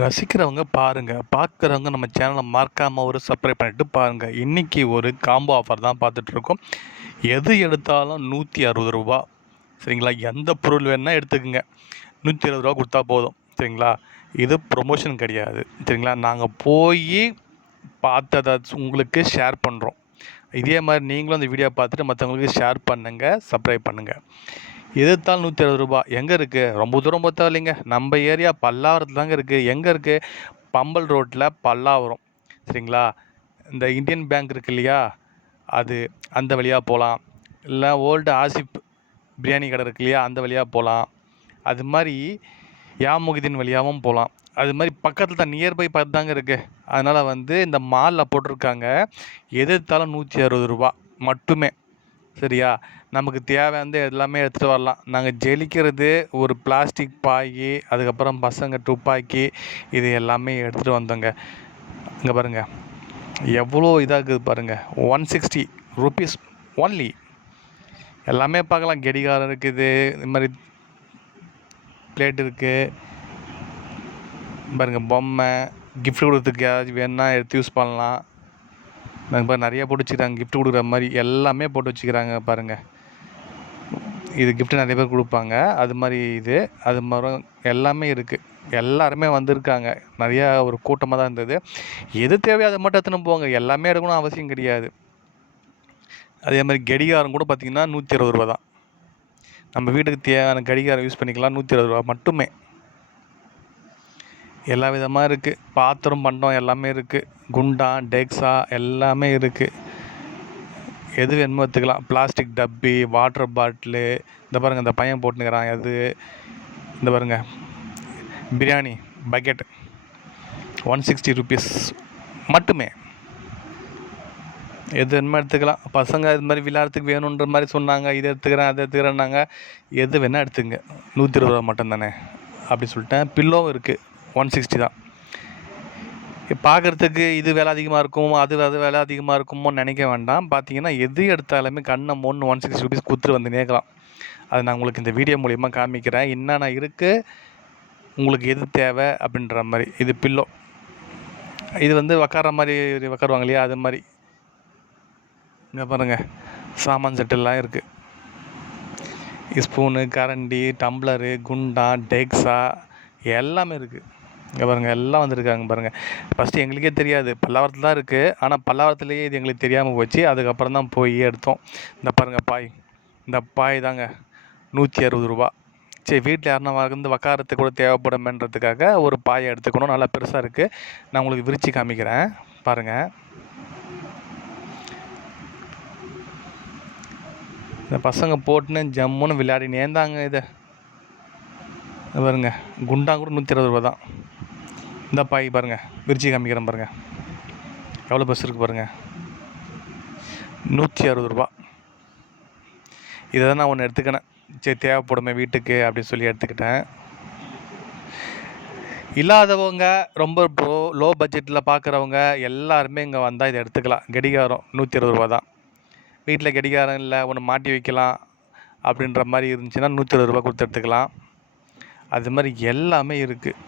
ரசிக்கிறவங்க பாருங்க. பார்க்குறவங்க நம்ம சேனல மறக்காம ஒரு சப்ஸ்கிரைப் பண்ணிட்டு பாருங்க. இன்னைக்கு ஒரு காம்போ ஆஃபர் தான் பார்த்துட்ருக்கோம். எது எடுத்தாலும் ரூ. 160 சரிங்களா? எந்த பொருள் வேணுனா எடுத்துக்கங்க. ரூ. 160 குடுத்தா போதும். சரிங்களா? இது ப்ரொமோஷன் கிடையாது. சரிங்களா? நாங்க போயி பார்த்தத உங்களுக்கு ஷேர் பண்றோம். இதே மாரி நீங்களும் அந்த வீடியோ பார்த்துட்டு மத்தவங்களுக்கு ஷேர் பண்ணுங்க, சப்ஸ்கிரைப் பண்ணுங்க. எது எடுத்தாலும் ரூ. 160 எங்க இருக்கு? ரொம்ப தூரம் போக இல்லைங்க. நம்ம ஏரியா பல்லாவரத்துல தாங்க இருக்கு. எங்க இருக்கு? பம்பல் ரோட்ல பல்லாவரம். சரிங்களா? இந்த இந்தியன் பேங்க் இருக்கு இல்லையா? அது அந்த வழியா போலாம். இல்ல ஓல்டு ஆசிப் பிரியாணி கடை இருக்கு இல்லையா? அந்த வழியா போலாம். அது மாரி யாமுகிதீன் வழியாவும் போலாம். அது மாரி பக்கத்துல தான் நியர்பை பார்த்து தாங்க இருக்கு. அதனால இந்த மால்ல போட்டிருக்காங்க. எது எடுத்தாலும் ரூ. 160 மட்டுமே. சரியா? நமக்கு தேவையானது எல்லாமே எடுத்துகிட்டு வரலாம். நாங்க ஜெலிக்கிறது ஒரு பிளாஸ்டிக் பாய், அதுக்கப்புறம் பசங்க துப்பாக்கி இது எல்லாமே எடுத்துகிட்டு வந்தோங்க. இங்கே பாருங்க. எவ்வளோ இதா இருக்குது பாருங்க. ₹160 ஒன்லி. எல்லாமே பார்க்கலாம். கடிகாரம் இருக்குது. இது மாதிரி பிளேட் இருக்குது. பாருங்க பொம்மை, கிஃப்ட் கொடுக்கறதுக்கு ஏதாச்சும் வேணுன்னா எடுத்து யூஸ் பண்ணலாம். நாங்கள் பாருங்க நிறைய போட்டு வச்சுக்கிறாங்க. கிஃப்ட் கொடுக்குற மாதிரி எல்லாமே போட்டு வச்சுக்கிறாங்க பாருங்கள். இது கிஃப்ட்டு நிறைய பேர் கொடுப்பாங்க. அது மாதிரி அது மாதிரி எல்லாமே இருக்குது. எல்லாருமே வந்திருக்காங்க. நிறையா ஒரு கூட்டமாக தான் இருந்தது. எது தேவையோ அதை மட்டும் எடுத்துன்னு போங்க. எல்லாமே எடுக்கணும்னு அவசியம் கிடையாது. அதே மாதிரி கடிகாரம் கூட பார்த்திங்கன்னா ரூ. 160 தான். நம்ம வீட்டுக்கு தேவையான கடிகாரம் யூஸ் பண்ணிக்கலாம். ரூ. 160 மட்டுமே. எல்லா விதமாக இருக்குது. பாத்திரம் பண்டம் எல்லாமே இருக்குது. குண்டான், டெக்ஸா எல்லாமே இருக்குது. எது வேணுமோ எடுத்துக்கலாம். பிளாஸ்டிக் டப்பி, வாட்டர் பாட்டிலு, இந்த பாருங்கள் இந்த பையன் போட்டுனுக்கிறான். இந்த பாருங்கள் பிரியாணி பக்கெட் ₹160 மட்டுமே. எது வேணுமோ எடுத்துக்கலாம். பசங்க இது மாதிரி விளையாடுறதுக்கு வேணுன்ற மாதிரி சொன்னாங்க. இதை எடுத்துக்கிறேன் அதை எடுத்துக்கிறேன்னாங்க. எது வேணால் எடுத்துங்க. ₹120 மட்டும் தானே அப்படி சொல்லிட்டேன். பில்லோவும் இருக்குது. 160 தான். பார்க்குறதுக்கு இது விலை அதிகமாக இருக்கும், அது விலை அதிகமாக இருக்குமோன்னு நினைக்க வேண்டாம். பார்த்தீங்கன்னா எது எடுத்தாலுமே கண்ணை மூணு ₹160 கொடுத்துட்டு வந்து நேர்க்கலாம். அதை நான் உங்களுக்கு இந்த வீடியோ மூலிமா காமிக்கிறேன். என்னென்ன இருக்குது, உங்களுக்கு எது தேவை அப்படின்ற மாதிரி. இது பில்லோ. இது உக்கார மாதிரி உக்காருவாங்க இல்லையா? அது மாதிரி. இங்கே பாருங்கள் சாமான் செட்டெல்லாம் இருக்குது. ஸ்பூனு, கரண்டி, டம்ளரு, குண்டா, டெக்ஸா எல்லாமே இருக்குது. இங்கே பாருங்கள் எல்லாம் வந்திருக்காங்க பாருங்கள். ஃபஸ்ட்டு எங்களுக்கே தெரியாது. பல்லாவரத்தில் தான் இருக்குது. ஆனால் பல்லாவரத்துலேயே இது எங்களுக்கு தெரியாமல் போச்சு. அதுக்கப்புறம் தான் போய் எடுத்தோம். இந்த பாருங்கள் பாய். இந்த பாய் தாங்க ₹160. சரி வீட்டில் யாருன்னா உக்காரத்துக்கு கூட தேவைப்படுமேன்றதுக்காக ஒரு பாயை எடுத்துக்கணும். நல்லா பெருசாக இருக்குது. நான் உங்களுக்கு விரித்து காமிக்கிறேன் பாருங்கள். இந்த பசங்க போட்டுன்னு ஜம்முன்னு விளையாடினே இருந்தாங்க. இதை பாருங்க குண்டாங்க கூட ₹160 தான். இந்த பாய் பாருங்கள் விரிச்சி காமிக்கிறேன் பாருங்கள். எவ்வளோ பஸ் இருக்குது பாருங்கள். ₹160. இதை தான் நான் ஒன்று எடுத்துக்கினேன். சரி தேவைப்படுமே வீட்டுக்கு அப்படின்னு சொல்லி எடுத்துக்கிட்டேன். இல்லாதவங்க ரொம்ப லோ பட்ஜெட்டில் பார்க்குறவங்க எல்லாருமே இங்கே வந்தால் இதை எடுத்துக்கலாம். கடிகாரம் ₹160 தான். வீட்டில் கடிகாரம் இல்லை, ஒன்று மாட்டி வைக்கலாம் அப்படின்ற மாதிரி இருந்துச்சுன்னா ₹160 கொடுத்து எடுத்துக்கலாம். அது மாதிரி எல்லாமே இருக்குது.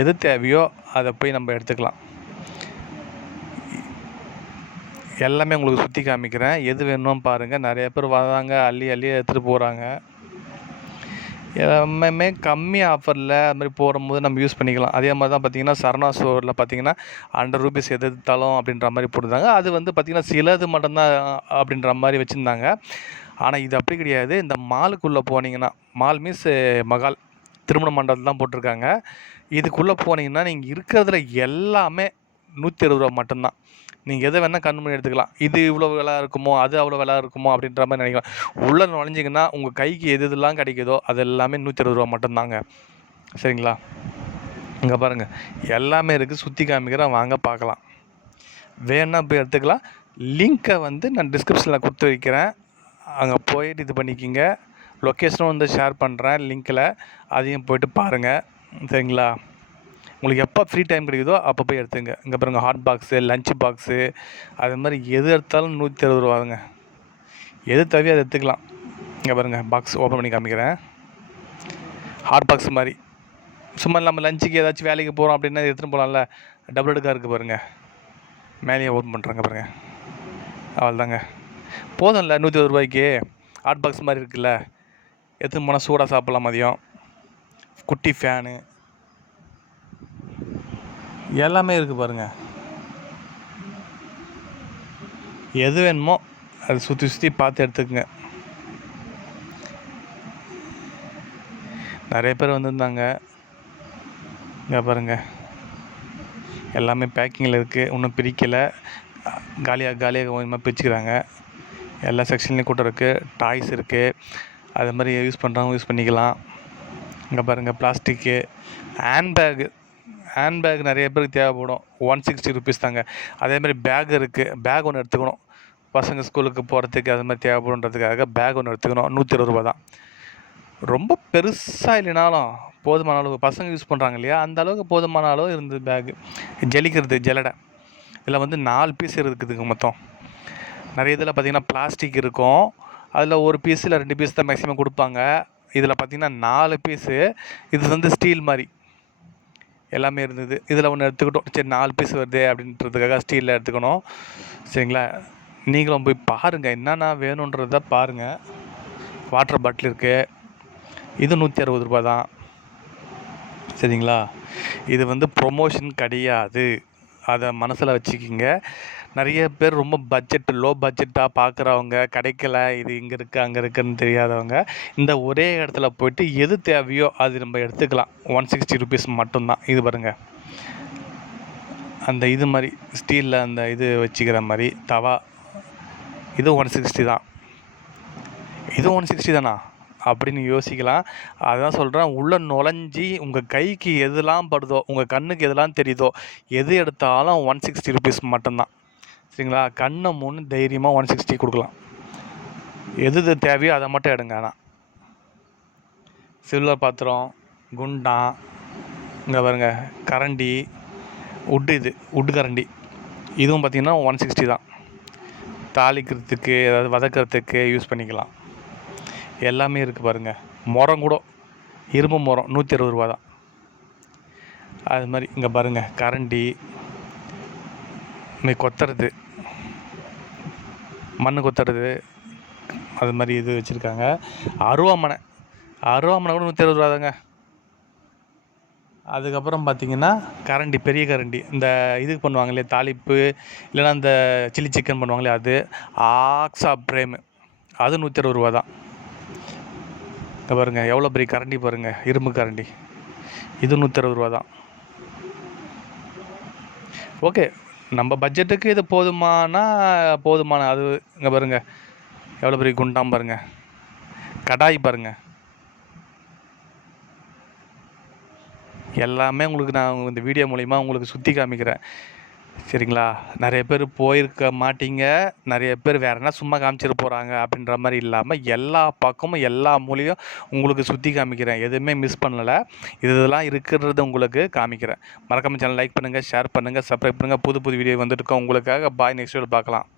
எது தேவையோ அதை போய் நம்ம எடுத்துக்கலாம். எல்லாமே உங்களுக்கு சுற்றி காமிக்கிறேன். எது வேணும்னு பாருங்கள். நிறைய பேர் வராங்க, அள்ளி எடுத்துகிட்டு போகிறாங்க. எல்லாமே கம்மி ஆஃபரில் அது மாதிரி போடும்போது நம்ம யூஸ் பண்ணிக்கலாம். அதே மாதிரி தான் பார்த்திங்கன்னா சரவணா ஸ்டோரில் பார்த்திங்கன்னா ₹100 எது எடுத்தாலும் அப்படின்ற மாதிரி போட்டிருந்தாங்க. அது பார்த்திங்கன்னா சிலது மட்டும்தான் அப்படின்ற மாதிரி வச்சுருந்தாங்க. ஆனால் இது அப்படி கிடையாது. இந்த மாலுக்குள்ளே போனீங்கன்னா, மால் மீன்ஸ் மகால் திருமண மண்டபத்தில் தான் போட்டிருக்காங்க. இதுக்குள்ளே போனீங்கன்னா நீங்கள் இருக்கிறதுல எல்லாமே ₹160 மட்டும்தான். நீங்கள் எதை வேணால் கண்ணு மணி எடுத்துக்கலாம். இது இவ்வளோ விலை இருக்குமோ, அது அவ்வளோ விலை இருக்குமோ அப்படின்ற மாதிரி நினைக்கலாம். உள்ளே நுழைஞ்சிங்கன்னா உங்கள் கைக்கு எதெல்லாம் கிடைக்குதோ அது எல்லாமே ₹160 மட்டும்தாங்க. சரிங்களா? இங்கே பாருங்கள் எல்லாமே இருக்குது. சுற்றி காமிக்கிறேன், வாங்க பார்க்கலாம். வேணால் போய் எடுத்துக்கலாம். லிங்க்கை நான் டிஸ்கிரிப்ஷனில் கொடுத்து வைக்கிறேன். அங்கே போயிட்டு இது பண்ணிக்கிங்க. லொக்கேஷனும் ஷேர் பண்ணுறேன் லிங்க்கில். அதையும் போய்ட்டு பாருங்கள். சரிங்களா? உங்களுக்கு எப்போ ஃப்ரீ டைம் கிடைக்குதோ அப்போ போய் எடுத்துங்க. இங்கே பாருங்கள் ஹாட் பாக்ஸு, லஞ்ச் பாக்ஸு, அது மாதிரி எது எடுத்தாலும் ₹160. எது தேவையோ அதை எடுத்துக்கலாம். இங்கே பாருங்கள் பாக்ஸ் ஓப்பன் பண்ணி காமிக்கிறேன். ஹாட் பாக்ஸ் மாதிரி சும்மா நம்ம லஞ்சுக்கு ஏதாச்சும் வேலைக்கு போகிறோம் அப்படின்னா எடுத்துகிட்டு போகலாம்ல. டபுள் அடுக்காக இருக்குது பாருங்கள், மேலேயே ஓப்பன் பண்ணுறாங்க பாருங்கள். அவ்வளோதாங்க, போதும்ல. 120 ரூபாய்க்கு ஹாட் பாக்ஸ் மாதிரி இருக்குல்ல, எடுத்துன்னு போனால் சூடாக சாப்பிட்லாம். மதியம் குட்டி ஃபேனு எல்லாமே இருக்குது பாருங்கள். எது வேணுமோ அது சுற்றி சுற்றி பார்த்து எடுத்துக்கங்க. நிறைய பேர் வந்திருந்தாங்க. இங்கே பாருங்கள், எல்லாமே பேக்கிங்கில் இருக்குது, இன்னும் பிரிக்கலை. காலியாக கொஞ்சமாக பிரிச்சுக்கிறாங்க. எல்லா செக்ஷன்லேயும் கூட்டம் இருக்குது. டாய்ஸ் இருக்குது, அது மாதிரி யூஸ் பண்ணுறவங்க யூஸ் பண்ணிக்கலாம். இங்கே பாருங்கள், பிளாஸ்டிக்கு ஹேண்ட்பேக் நிறைய பேருக்கு தேவைப்படும். 160 ருபீஸ் தாங்க. அதேமாதிரி பேக் இருக்குது, பேக் ஒன்று எடுத்துக்கணும். பசங்க ஸ்கூலுக்கு போகிறதுக்கு அது மாதிரி தேவைப்படுன்றதுக்காக பேக் ஒன்று எடுத்துக்கணும். 120 ரூபா தான். ரொம்ப பெருசாக இல்லைனாலும் போதுமான அளவு, பசங்க யூஸ் பண்ணுறாங்க இல்லையா, அந்த அளவுக்கு போதுமான அளவு இருந்தது பேகு. ஜலிக்கிறது ஜல்லடை இதில் வந்து 4 பீஸ் இருக்குதுங்க மொத்தம். நிறைய இதில் பார்த்திங்கன்னா பிளாஸ்டிக் இருக்கும், அதில் ஒரு பீஸ் இல்லை 2 பீஸ் தான் மேக்ஸிமம் கொடுப்பாங்க. இதில் பார்த்திங்கன்னா 4 பீஸு. இது வந்து ஸ்டீல் மாதிரி எல்லாமே இருந்தது. இதில் ஒன்று எடுத்துக்கிட்டோம். சரி 4 பீஸ் வருது அப்படின்றதுக்காக ஸ்டீலில் எடுத்துக்கணும். சரிங்களா, நீங்களும் போய் பாருங்கள், என்னென்ன வேணுன்றதை பாருங்கள். வாட்டர் பாட்டில் இருக்குது, இது 160 ரூபா தான். சரிங்களா, இது வந்து ப்ரொமோஷன் கிடையாது, அதை மனசில் வச்சுக்கிங்க. நிறைய பேர் ரொம்ப லோ பட்ஜெட்டாக பார்க்குறவங்க, கிடைக்கல, இது இங்கே இருக்குது அங்கே இருக்குதுன்னு தெரியாதவங்க இந்த ஒரே இடத்துல போய்ட்டு எது தேவையோ அது நம்ம எடுத்துக்கலாம். 160 ருபீஸ் மட்டும்தான். இது பாருங்கள், அந்த இது மாதிரி ஸ்டீலில் அந்த இது வச்சுக்கிற மாதிரி தவா, இது 160 தான். இது 160 தானா அப்படின்னு யோசிக்கலாம். அதான் சொல்கிறேன், உள்ளே நுழைஞ்சி உங்கள் கைக்கு எதெல்லாம் படுதோ, உங்கள் கண்ணுக்கு எதெல்லாம் தெரியுதோ, எது எடுத்தாலும் 160 ருபீஸ் மட்டும்தான். சரிங்களா, கண்ணை மூணு தைரியமாக 160 கொடுக்கலாம். எது தேவையோ அதை மட்டும் எடுங்க. ஆனால் சில்வர் பாத்திரம், குண்டா, இங்கே பாருங்க கரண்டி, உட்டு கரண்டி, இதுவும் பார்த்திங்கன்னா 160 தான். தாளிக்கிறதுக்கு ஏதாவது வதக்கிறதுக்கு யூஸ் பண்ணிக்கலாம். எல்லாமே இருக்குது பாருங்கள். முறம் கூட, இரும்பு முறம் 160 ரூபா தான். அது மாதிரி இங்கே பாருங்கள், கரண்டி, கொத்துறது, மண் கொத்துறது, அது மாதிரி இது வச்சுருக்காங்க. அருவாமனை கூட 160 ரூபா தாங்க. அதுக்கப்புறம் பார்த்திங்கன்னா கரண்டி, பெரிய கரண்டி, இந்த இதுக்கு பண்ணுவாங்க இல்லையா தாளிப்பு, இல்லைன்னா இந்த சில்லி சிக்கன் பண்ணுவாங்களே அது, ஆக்ஸா பிரேமு, அது 160 ரூபா தான். இங்கே பாருங்கள் எவ்வளோ பெரிய கரண்டி பாருங்கள், இரும்பு கரண்டி, இது 160 ரூபா தான். ஓகே, நம்ம பட்ஜெட்டுக்கு இது போதுமான அது. இங்கே பாருங்கள் எவ்வளோ பெரிய குண்டாம் பாருங்கள், கடாய் பாருங்கள், எல்லாமே உங்களுக்கு நான் இந்த வீடியோ மூலிமா உங்களுக்கு சுற்றி காமிக்கிறேன். சரிங்களா, நிறைய பேர் போயிருக்க மாட்டீங்க, நிறைய பேர் வேறு என்ன சும்மா காமிச்சிட்டு போகிறாங்க அப்படின்ற மாதிரி இல்லாமல் எல்லா பக்கமும் எல்லா மூலையும் உங்களுக்கு சுற்றி காமிக்கிறேன். எதுவுமே மிஸ் பண்ணலை, இதெல்லாம் இருக்கிறது உங்களுக்கு காமிக்கிறேன். மறக்காம சேனல் லைக் பண்ணுங்கள், ஷேர் பண்ணுங்கள், சப்ஸ்கிரைப் பண்ணுங்கள். புது வீடியோ வந்துட்டு இருக்கோம் உங்களுக்காக. பாய், நெக்ஸ்ட் வீடியோ பார்க்கலாம்.